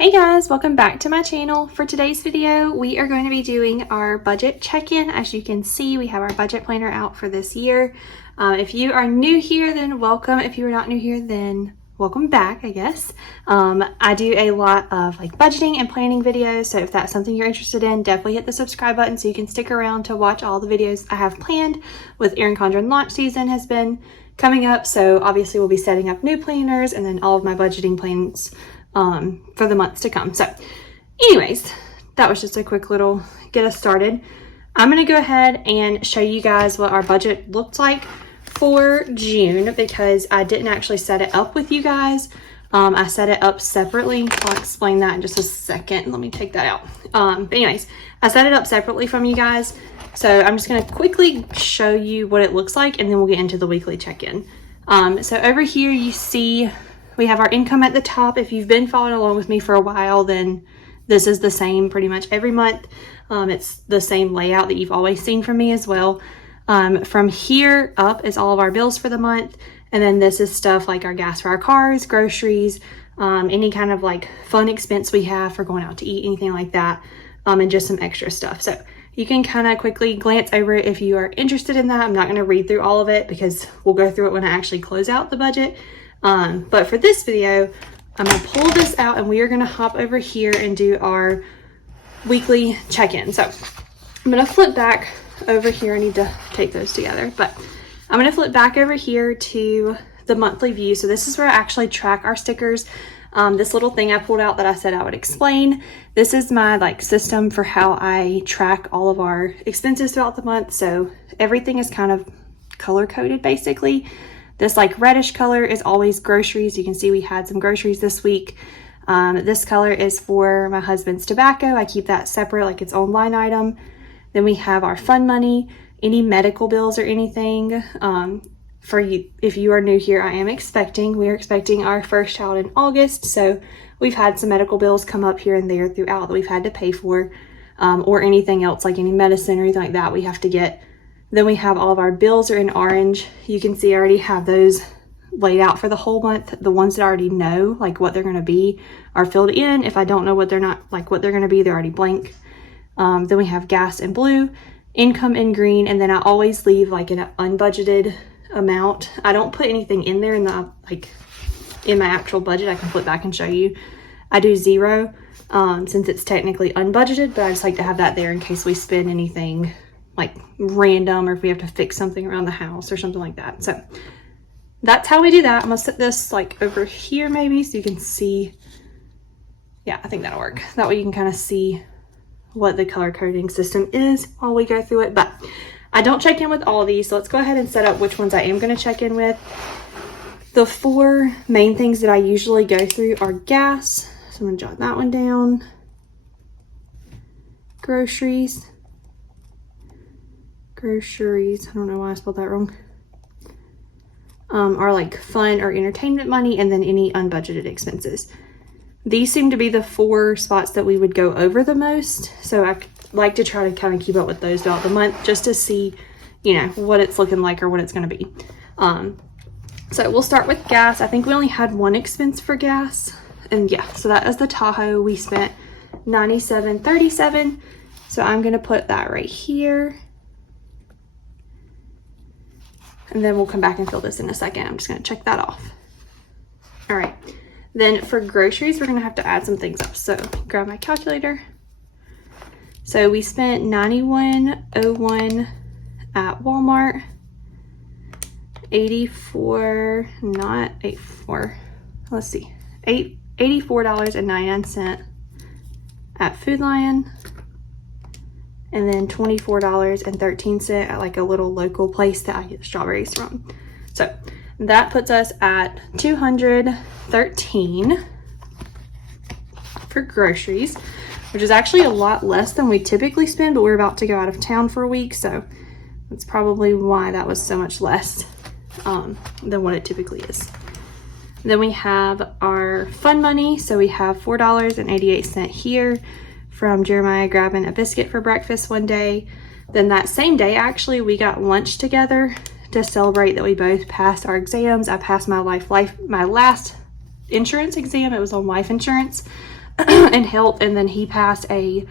Hey guys, welcome back to my channel. For today's video, we are going to be doing our budget check-in. As you can see, we have our budget planner out for this year. If you are new here, then welcome. If you are not new here, then welcome back, I guess. I do a lot of budgeting and planning videos, so if that's something you're interested in, definitely hit the subscribe button so you can stick around to watch all the videos I have planned. With Erin Condren launch season has been coming up, so obviously we'll be setting up new planners and then all of my budgeting plans for the months to come. So anyways, that was just a quick little get us started. I'm going to go ahead and show you guys what our budget looked like for June because I didn't actually set it up with you guys. I set it up separately. I'll explain that in just a second. Let me take that out. But anyways, I set it up separately from you guys. So I'm just going to quickly show you what it looks like and then we'll get into the weekly check-in. So over here you see we have our income at the top. If you've been following along with me for a while, then this is the same pretty much every month. It's the same layout that you've always seen from me as well. From here up is all of our bills for the month. And then this is stuff like our gas for our cars, groceries, any kind of fun expense we have for going out to eat, anything like that, and just some extra stuff. So you can kind of quickly glance over it if you are interested in that. I'm not going to read through all of it because we'll go through it when I actually close out the budget. But for this video, I'm going to pull this out and we are going to hop over here and do our weekly check-in. So I'm going to flip back over here. I need to take those together, but I'm going to flip back over here to the monthly view. So this is where I actually track our stickers. This little thing I pulled out that I said I would explain. This is my system for how I track all of our expenses throughout the month. So everything is kind of color coded basically. This reddish color is always groceries. You can see we had some groceries this week. This color is for my husband's tobacco. I keep that separate, like its own line item. Then we have our fun money, any medical bills or anything. For you, if you are new here, we are expecting our first child in August. So we've had some medical bills come up here and there throughout that we've had to pay for, or anything else like any medicine or anything like that we have to get. Then we have all of our bills are in orange. You can see I already have those laid out for the whole month. The ones that I already know, what they're going to be, are filled in. If I don't know what they're going to be, they're already blank. Then we have gas in blue, income in green, and then I always leave an unbudgeted amount. I don't put anything in there in the in my actual budget. I can flip back and show you. I do 0 since it's technically unbudgeted, but I just like to have that there in case we spend anything random or if we have to fix something around the house or something like that. So that's how we do that. I'm gonna set this over here maybe so you can see. Yeah, I think that'll work. That way you can kind of see what the color coding system is while we go through it. But I don't check in with all of these, so let's go ahead and set up which ones I am going to check in with. The 4 main things that I usually go through are gas, so I'm going to jot that one down, groceries, I don't know why I spelled that wrong, are fun or entertainment money, and then any unbudgeted expenses. These seem to be the 4 spots that we would go over the most, so I like to try to kind of keep up with those throughout the month just to see, what it's looking like or what it's going to be. So we'll start with gas. I think we only had 1 expense for gas, and yeah, so that is the Tahoe. We spent $97.37, so I'm going to put that right here. And then we'll come back and fill this in a second. I'm just going to check that off. All right. Then for groceries, we're going to have to add some things up. So grab my calculator. So we spent $91.01 at Walmart. $84.99 at Food Lion. And then $24.13 at a little local place that I get strawberries from. So that puts us at $213 for groceries, which is actually a lot less than we typically spend, but we're about to go out of town for a week, so that's probably why that was so much less than what it typically is. Then we have our fun money, so we have $4.88 here from Jeremiah grabbing a biscuit for breakfast one day. Then that same day, actually, we got lunch together to celebrate that we both passed our exams. I passed my last insurance exam. It was on life insurance. and health, and then he passed a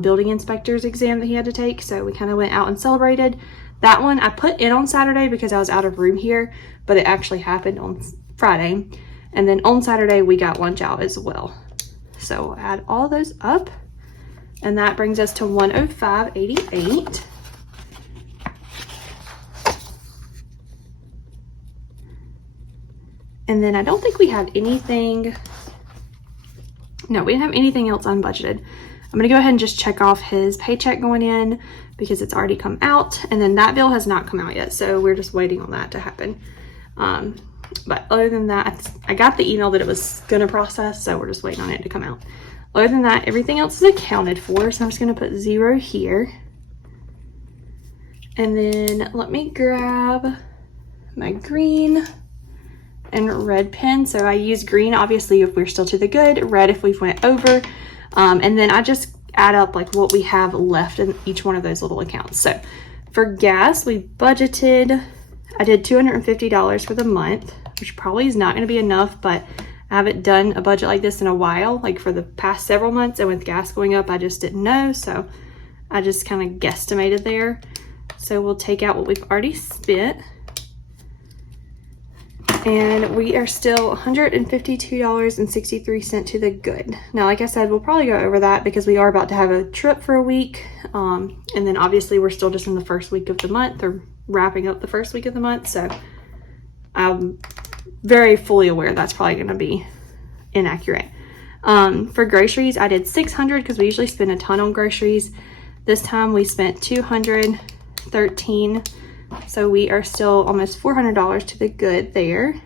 building inspector's exam that he had to take, so we kind of went out and celebrated. That one I put in on Saturday because I was out of room here, but it actually happened on Friday. And then on Saturday we got lunch out as well. So add all those up, and that brings us to $105.88. And then I don't think we had anything. No, we didn't have anything else unbudgeted. I'm gonna go ahead and just check off his paycheck going in because it's already come out, and then that bill has not come out yet, so we're just waiting on that to happen. But other than that, I got the email that it was gonna process, so we're just waiting on it to come out. Other than that, everything else is accounted for, so I'm just gonna put 0 here. And then let me grab my green and red pen. So I use green obviously if we're still to the good, red if we've went over, and then I just add up like what we have left in each one of those little accounts. So for gas, we budgeted, I did $250 for the month, which probably is not going to be enough, but I haven't done a budget like this in a while, like for the past several months, and with gas going up I just didn't know, so I just kind of guesstimated there. So we'll take out what we've already spent, and we are still $152.63 to the good. Now, like I said, we'll probably go over that because we are about to have a trip for a week. And then obviously we're still just in the first week of the month, or wrapping up the first week of the month. So I'm very fully aware that's probably going to be inaccurate. For groceries, I did $600 because we usually spend a ton on groceries. This time we spent $213. So we are still almost $400 to the good there.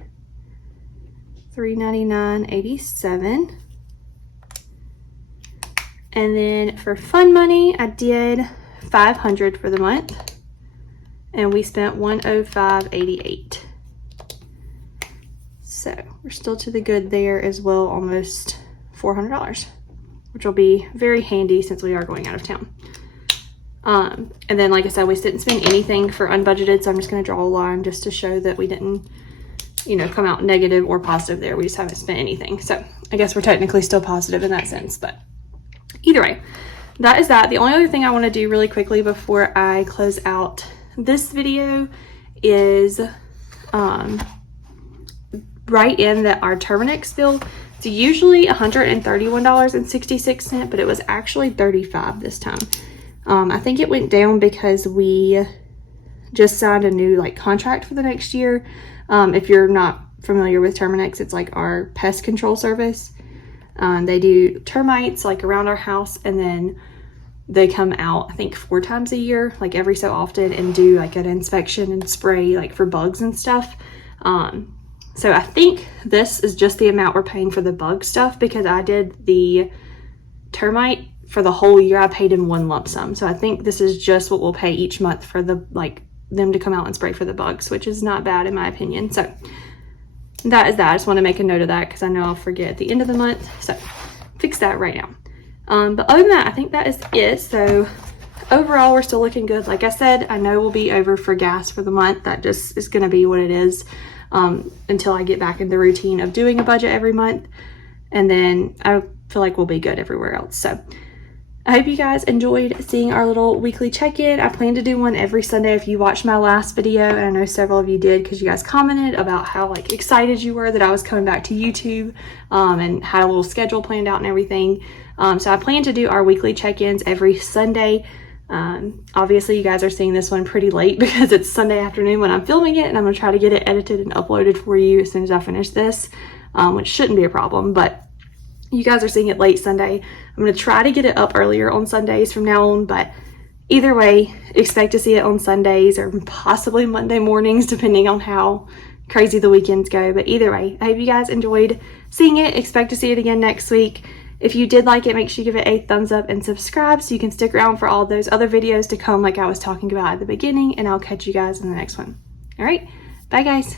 $399.87. And then for fun money, I did $500 for the month, and we spent $105.88. So we're still to the good there as well, almost $400, which will be very handy since we are going out of town. And then, like I said, we didn't spend anything for unbudgeted, so I'm just going to draw a line just to show that we didn't, you know, come out negative or positive there. We just haven't spent anything. So I guess we're technically still positive in that sense, but either way, that is that. The only other thing I want to do really quickly before I close out this video is write in that our Terminix bill, it's usually $131.66, but it was actually $35 this time. I think it went down because we just signed a new like contract for the next year. If you're not familiar with Terminix, it's like our pest control service. They do termites like around our house, and then they come out I think 4 times a year, like every so often, and do like an inspection and spray like for bugs and stuff. So I think this is just the amount we're paying for the bug stuff, because I did the termite for the whole year. I paid in one lump sum. So I think this is just what we'll pay each month for the them to come out and spray for the bugs, which is not bad in my opinion. So that is that. I just want to make a note of that because I know I'll forget at the end of the month. So fix that right now. But other than that, I think that is it. So overall, we're still looking good. Like I said, I know we'll be over for gas for the month. That just is going to be what it is until I get back in the routine of doing a budget every month. And then I feel like we'll be good everywhere else. So I hope you guys enjoyed seeing our little weekly check-in. I plan to do one every Sunday if you watched my last video, and I know several of you did because you guys commented about how like excited you were that I was coming back to YouTube and had a little schedule planned out and everything. So I plan to do our weekly check-ins every Sunday. Obviously you guys are seeing this one pretty late because it's Sunday afternoon when I'm filming it, and I'm gonna try to get it edited and uploaded for you as soon as I finish this, which shouldn't be a problem, but you guys are seeing it late Sunday. I'm going to try to get it up earlier on Sundays from now on, but either way, expect to see it on Sundays or possibly Monday mornings, depending on how crazy the weekends go. But either way, I hope you guys enjoyed seeing it. Expect to see it again next week. If you did like it, make sure you give it a thumbs up and subscribe so you can stick around for all those other videos to come like I was talking about at the beginning, and I'll catch you guys in the next one. All right, bye guys.